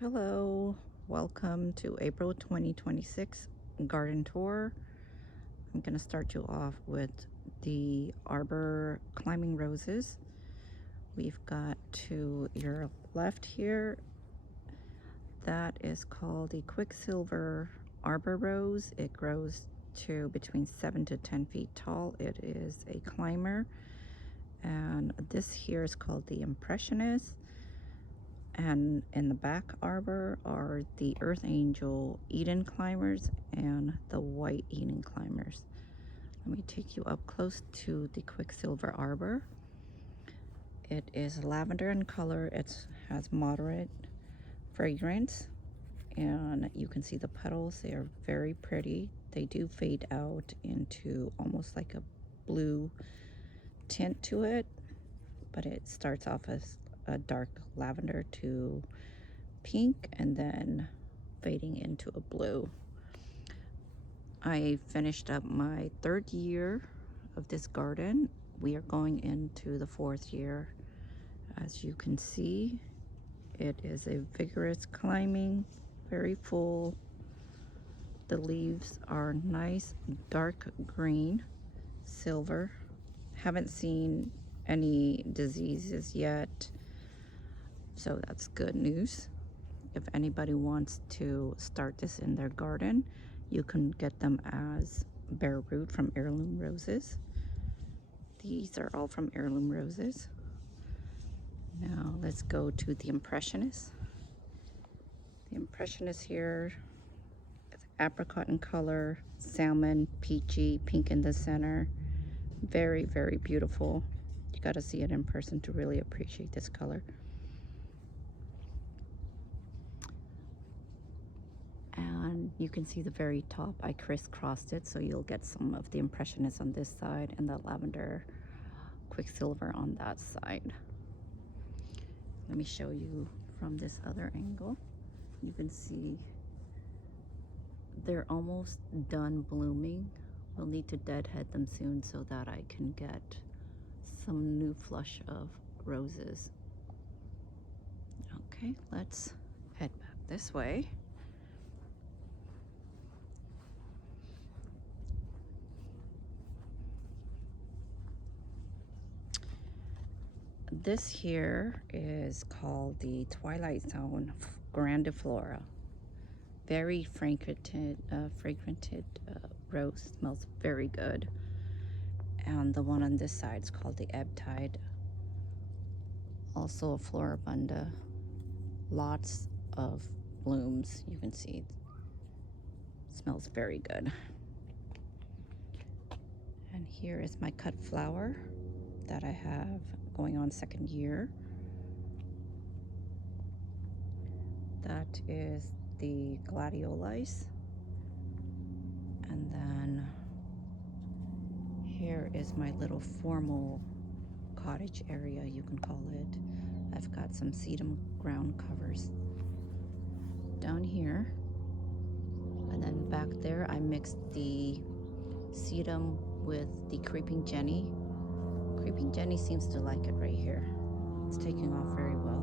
Hello, welcome to April 2026 garden tour. I'm going to start you off with the arbor climbing roses. We've got to your left here, that is called the Quicksilver Arbor Rose. It grows to between 7 to 10 feet tall. It is a climber. And this here is called the Impressionist. And in the back arbor are the Earth Angel Eden climbers and the White Eden climbers. Let me take you up close to the Quicksilver Arbor. It is lavender in color. It has moderate fragrance, and you can see the petals. They are very pretty. They do fade out into almost like a blue tint to it, but it starts off as a dark lavender to pink and then fading into a blue. I finished up my 3rd year of this garden. We are going into the 4th year. As you can see, it is a vigorous climbing, very full. The leaves are nice dark green, silver. Haven't seen any diseases yet, so that's good news. If anybody wants to start this in their garden, you can get them as bare root from Heirloom Roses. These are all from Heirloom Roses. Now let's go to the Impressionist. The Impressionist here is apricot in color, salmon, peachy, pink in the center. Very, very beautiful. You got to see it in person to really appreciate this color. And you can see the very top. I crisscrossed it, so you'll get some of the Impressionist on this side and the lavender Quicksilver on that side. Let me show you from this other angle. You can see they're almost done blooming. We'll need to deadhead them soon so that I can get some new flush of roses. Okay, let's head back this way. This here is called the Twilight Zone grandiflora. Very fragrant rose, smells very good. And the one on this side is called the Ebb Tide, also a floribunda. Lots of blooms, you can see. Smells very good. And here is my cut flower that I have going on 2nd year. That is the gladiolus. And then here is my little formal cottage area, you can call it. I've got some sedum ground covers down here. And then back there, I mixed the sedum with the creeping jenny. Creeping jenny seems to like it right here. It's taking off very well.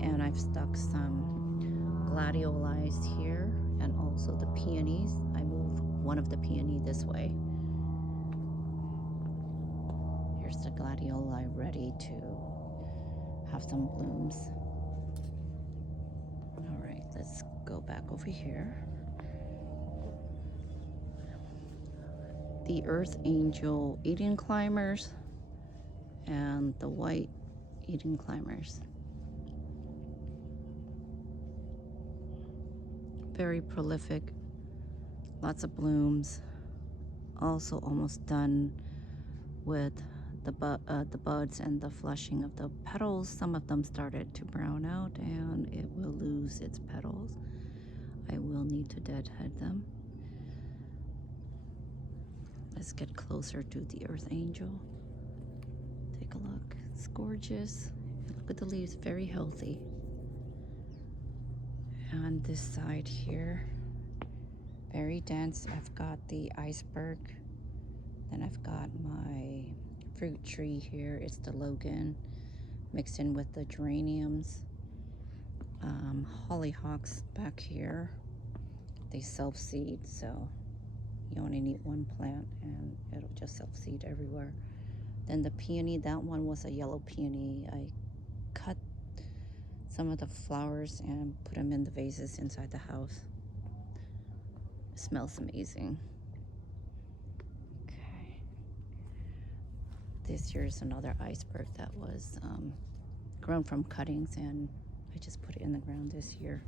And I've stuck some gladiolus here and also the peonies. I moved one of the peony this way. Here's the gladioli ready to have some blooms. All right, let's go back over here. The Earth Angel Eden climbers and the White Eden climbers. Very prolific, lots of blooms. Also almost done with the buds and the flushing of the petals. Some of them started to brown out and it will lose its petals. I will need to deadhead them. Let's get closer to the Earth Angel. Take a look. It's gorgeous. Look at the leaves, very healthy. On this side here, very dense. I've got the iceberg. Then I've got my fruit tree here. It's the Logan mixed in with the geraniums. hollyhocks back here. They self-seed, so you only need one plant and it'll just self-seed everywhere. Then the peony, that one was a yellow peony. I cut some of the flowers and put them in the vases inside the house. It smells amazing. Okay. This year's another iceberg that was grown from cuttings, and I just put it in the ground this year.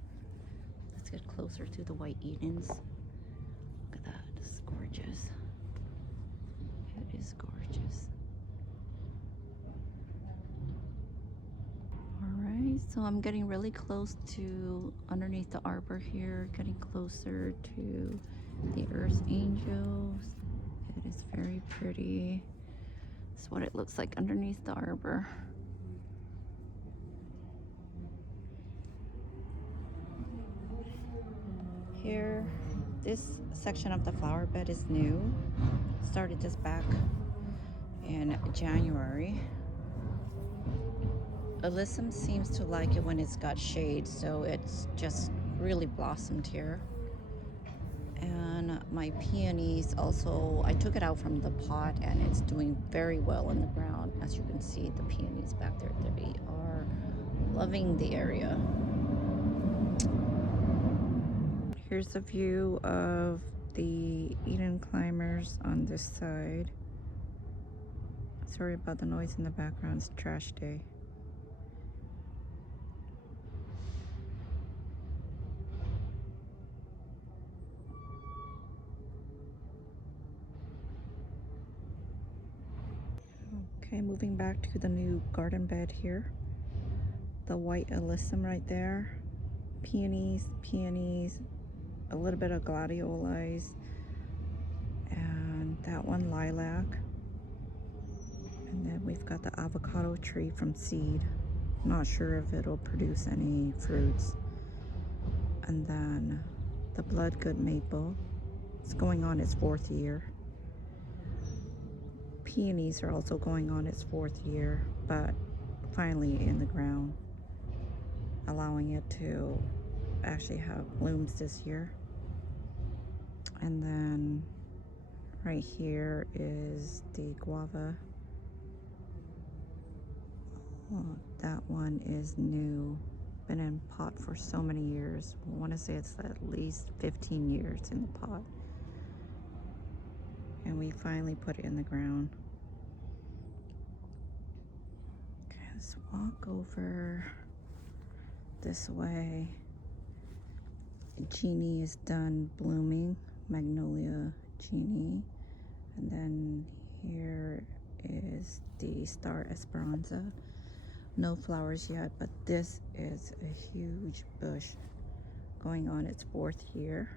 Let's get closer to the white Edens. Look at that, it's gorgeous. It is gorgeous. Alright, so I'm getting really close to underneath the arbor here, getting closer to the earth angels. It is very pretty. That's what it looks like underneath the arbor. Here, this section of the flower bed is new. Started this back in January. Alyssum seems to like it when it's got shade, so it's just really blossomed here. And my peonies also, I took it out from the pot and it's doing very well in the ground. As you can see, the peonies back there, they are loving the area. Here's a view of the Eden climbers on this side. Sorry about the noise in the background, it's trash day. Okay, moving back to the new garden bed here. The white alyssum right there. Peonies, a little bit of gladiolus, and that one lilac. And then we've got the avocado tree from seed. Not sure if it'll produce any fruits. And then the bloodgood maple. It's going on its 4th year. Peonies are also going on its 4th year, but finally in the ground, allowing it to actually have blooms this year. And then right here is the guava. Oh, that one is new. Been in pot for so many years. I want to say it's at least 15 years in the pot. And we finally put it in the ground. Okay, let's walk over this way. Genie is done blooming, magnolia genie. And then here is the star esperanza. No flowers yet, but this is a huge bush going on its 4th year.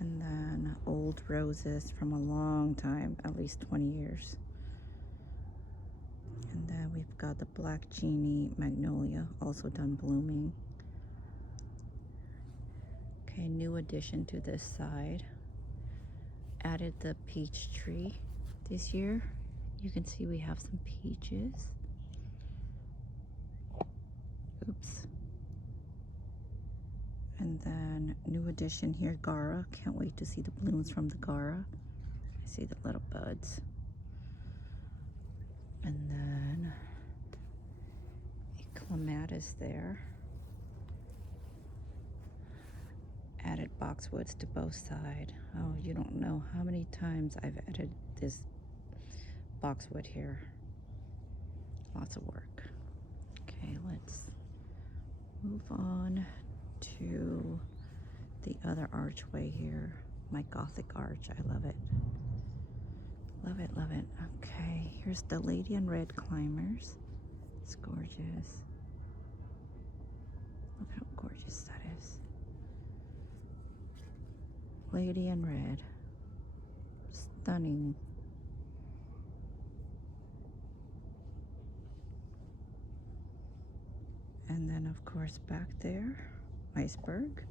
And then old roses from a long time, at least 20 years. And then we've got the black genie magnolia, also done blooming. Okay, new addition to this side. Added the peach tree this year. You can see we have some peaches. Oops. And then new addition here, Gara. Can't wait to see the blooms from the Gara. I see the little buds. And then a clematis there. Added boxwoods to both sides. Oh, you don't know how many times I've added this boxwood here. Lots of work. Okay, let's move on to the other archway here. My Gothic arch, I love it. Love it, love it. Okay, here's the Lady in Red climbers. It's gorgeous. Look how gorgeous that is. Lady in Red. Stunning. And then of course back there, iceberg.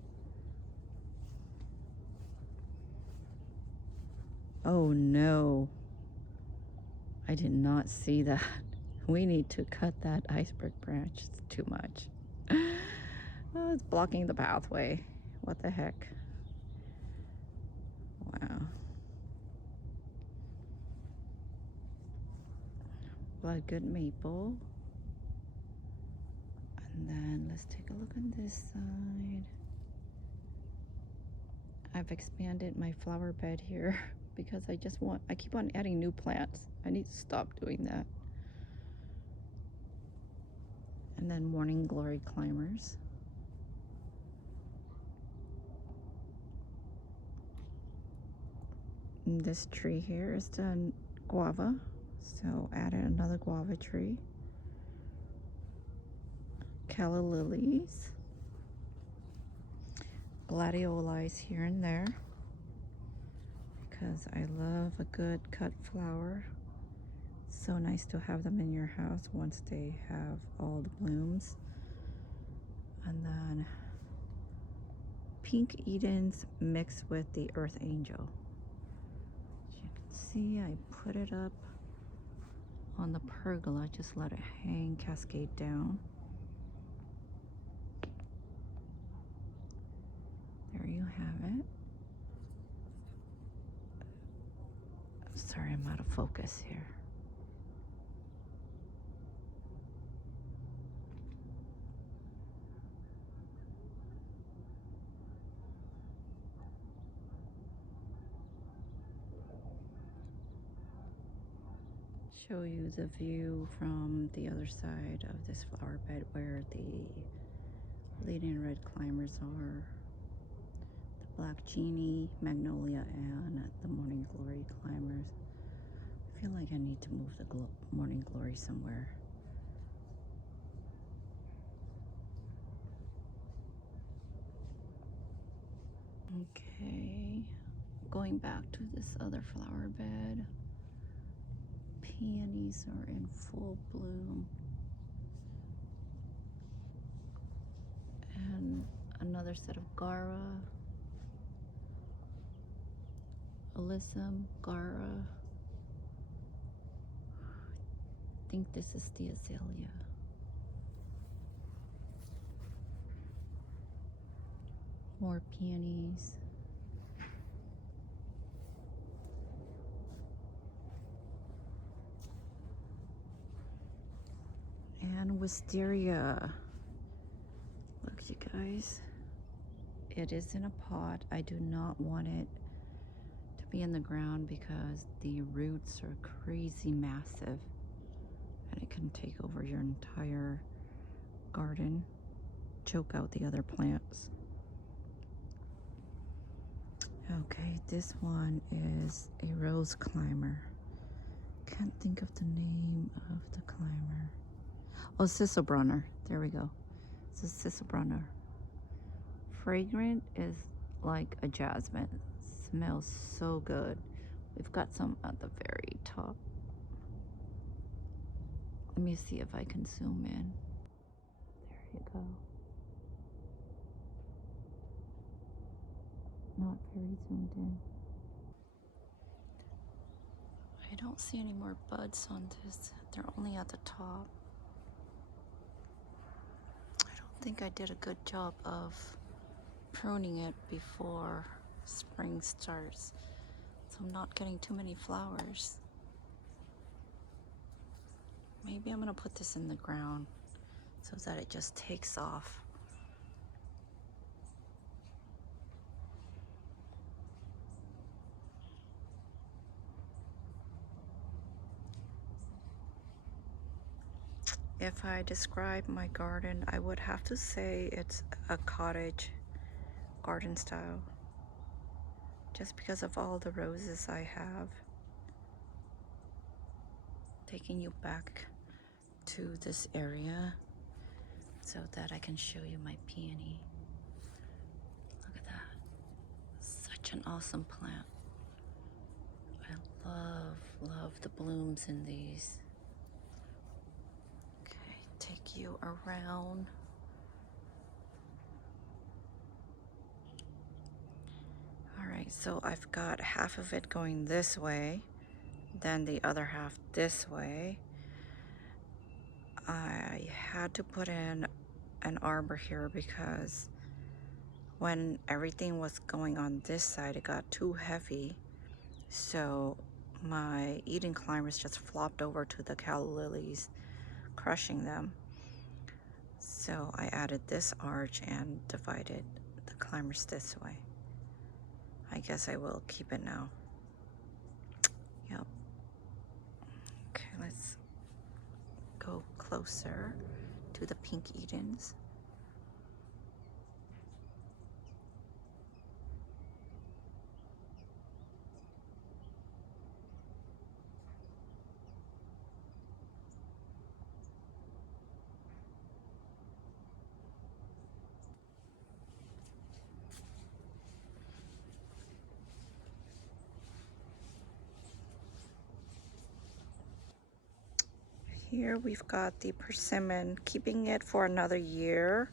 Oh no, I did not see that. We need to cut that iceberg branch. It's too much. Oh, it's blocking the pathway. What the heck? Wow. Bloodgood maple. And then let's take a look on this side. I've expanded my flower bed here because I keep on adding new plants. I need to stop doing that. And then morning glory climbers. And this tree here is the guava, so added another guava tree. Calla lilies, gladiolus here and there, because I love a good cut flower. So nice to have them in your house once they have all the blooms. And then pink Edens mixed with the earth angel. As you can see, I put it up on the pergola, just let it hang, cascade down. There you have it. Sorry, I'm out of focus here. Show you the view from the other side of this flower bed where the leading red climbers are. The black genie, magnolia, and the morning glory climbers. I feel like I need to move the morning glory somewhere. Okay, going back to this other flower bed. Peonies are in full bloom. And another set of Gara, Alyssum, Gara. I think this is the azalea. More peonies. And wisteria. Look, you guys. It is in a pot. I do not want it to be in the ground because the roots are crazy massive and it can take over your entire garden, choke out the other plants. Okay, this one is a rose climber. Can't think of the name of the climber. Oh, Sisselbrunner. There we go. It's a Sisselbrunner. Fragrant is like a jasmine. Smells so good. We've got some at the very top. Let me see if I can zoom in. There you go. Not very zoomed in. I don't see any more buds on this. They're only at the top. I don't think I did a good job of pruning it before spring starts, so I'm not getting too many flowers. Maybe I'm gonna put this in the ground so that it just takes off. If I describe my garden, I would have to say it's a cottage garden style, just because of all the roses I have. Taking you back to this area so that I can show you my peony. Look at that. Such an awesome plant. I love the blooms in these. Okay, take you around. All right, so I've got half of it going this way, then the other half this way. I had to put in an arbor here because when everything was going on this side, it got too heavy. So my Eden climbers just flopped over to the calla lilies, crushing them. So I added this arch and divided the climbers this way. I guess I will keep it now. Yep. Okay, let's go closer to the pink Edens. Here we've got the persimmon, keeping it for another year.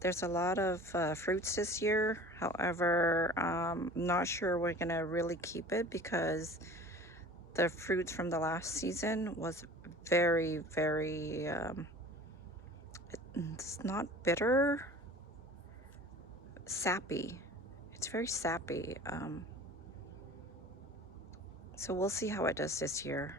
There's a lot of fruits this year. However, I'm not sure we're gonna really keep it because the fruits from the last season was very, very, it's not bitter, sappy. It's very sappy. So we'll see how it does this year.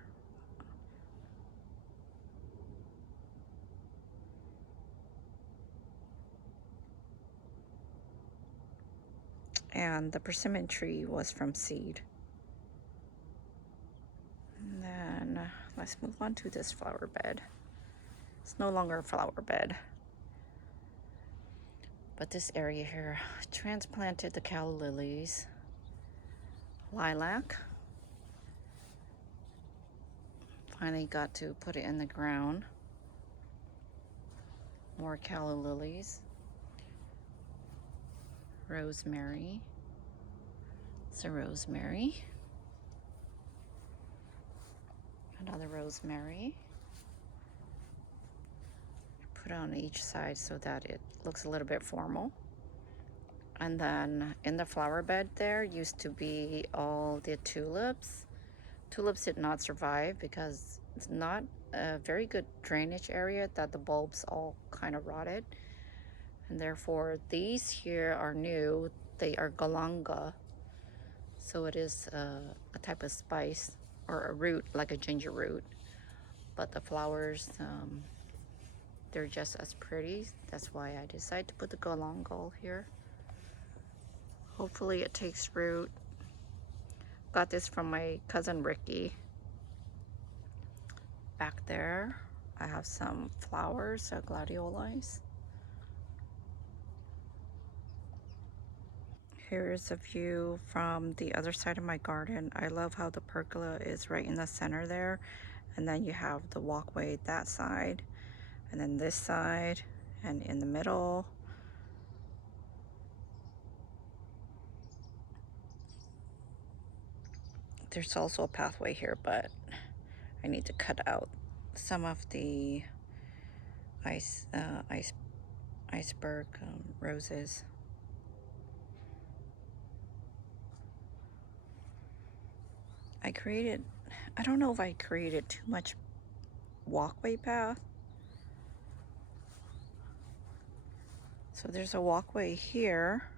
And the persimmon tree was from seed. And then let's move on to this flower bed. It's no longer a flower bed. But this area here, transplanted the calla lilies, lilac. Finally got to put it in the ground. More calla lilies. Rosemary. It's a rosemary. Another rosemary. Put it on each side so that it looks a little bit formal. And then in the flower bed there used to be all the tulips. Tulips did not survive because it's not a very good drainage area, that the bulbs all kind of rotted. And therefore these here are new. They are galanga. So it is a type of spice or a root, like a ginger root. But the flowers, they're just as pretty. That's why I decided to put the galangal here. Hopefully it takes root. Got this from my cousin Ricky. Back there, I have some flowers, gladiolis. Here's a view from the other side of my garden. I love how the pergola is right in the center there. And then you have the walkway that side, and then this side, and in the middle. There's also a pathway here, but I need to cut out some of the iceberg roses. I don't know if I created too much walkway path. So there's a walkway here,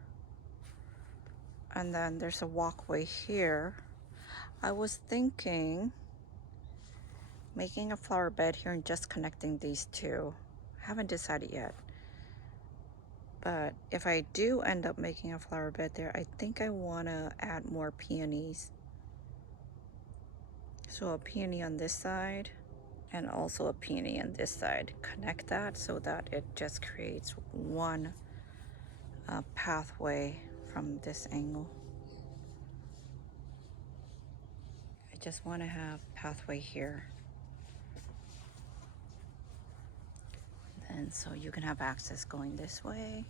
and then there's a walkway here. I was thinking making a flower bed here and just connecting these two. Haven't decided yet. But if I do end up making a flower bed there, I think I want to add more peonies. So a peony on this side and also a peony on this side. Connect that so that it just creates one pathway from this angle. I just want to have pathway here. And so you can have access going this way.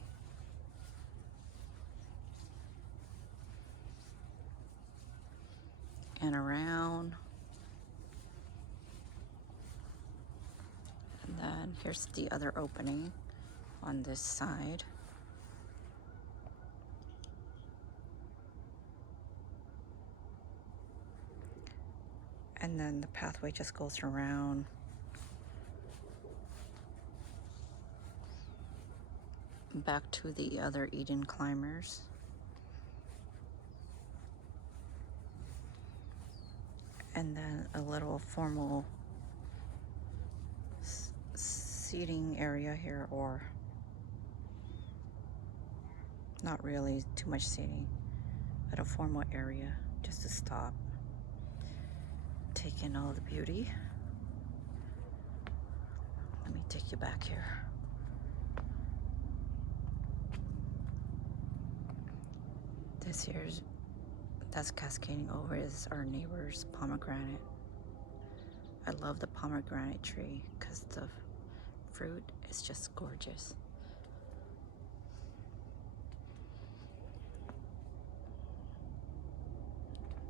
And around. And then here's the other opening on this side. And then the pathway just goes around back to the other Eden climbers. And then a little formal seating area here, or not really too much seating, but a formal area just to stop, take in all the beauty. Let me take you back here. This here's, that's cascading over is our neighbor's pomegranate. I love the pomegranate tree because the fruit is just gorgeous.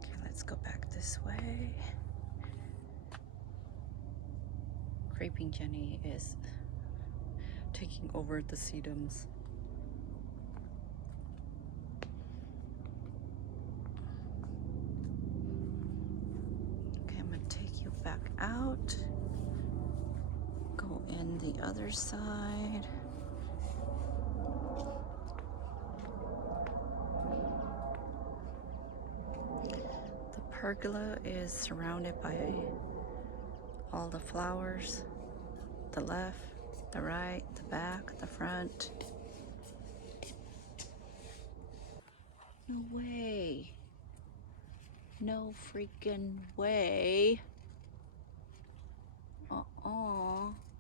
Okay, let's go back this way. Creeping Jenny is taking over the sedums. Okay, I'm gonna take you back out. Go in the other side. The pergola is surrounded by all the flowers. The left, the right, the back, the front. No way. No freaking way.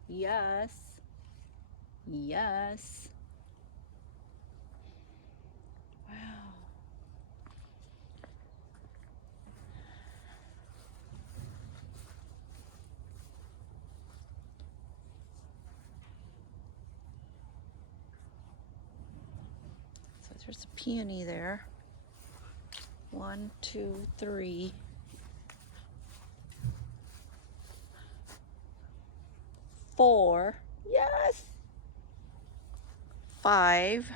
Yes. Yes. Wow. So there's a peony there. 1, 2, 3. 4. Yes. 5.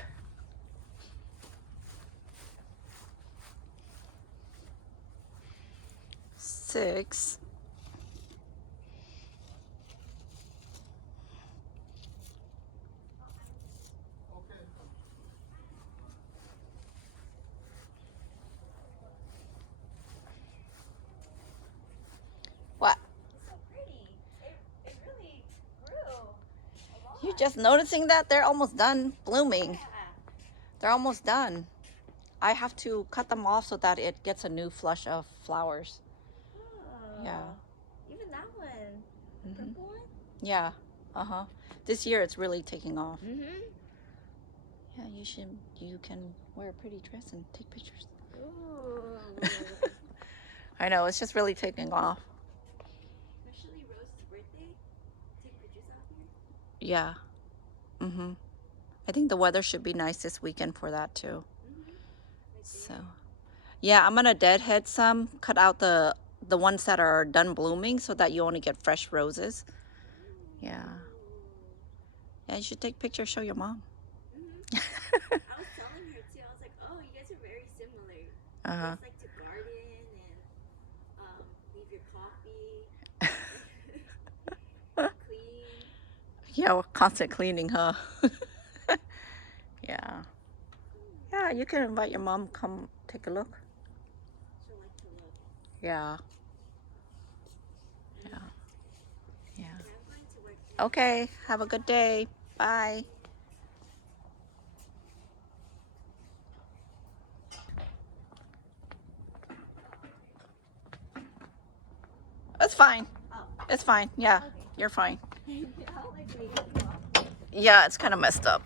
6. 'Cause You're just noticing that they're almost done blooming. yeah. They're almost done. I have to cut them off so that it gets a new flush of flowers. Oh, Yeah. even that one. Mhm. Purple one? Yeah. Uh-huh. This year it's really taking off. Mm-hmm. Yeah, you can wear a pretty dress and take pictures. Ooh. I know, it's just really taking off. Especially Rose's birthday. Take pictures out here. Yeah. Mm-hmm. I think the weather should be nice this weekend for that too. Mm-hmm. So, yeah, I'm gonna deadhead some, cut out the ones that are done blooming so that you only get fresh roses. Yeah. Yeah, you should take pictures, show your mom. Mm-hmm. I was telling her too. I was like, "Oh, you guys are very similar. You guys like to garden and leave your coffee, clean." Yeah, constant cleaning, huh? Yeah. Yeah, you can invite your mom, come take a look. She'll like to look. Yeah. Yeah. Yeah. Okay, I'm going to work now. Okay, have a good day. Bye. It's fine. Oh. It's fine. Yeah, Okay. you're fine. I'll like wait. Yeah, it's kind of messed up.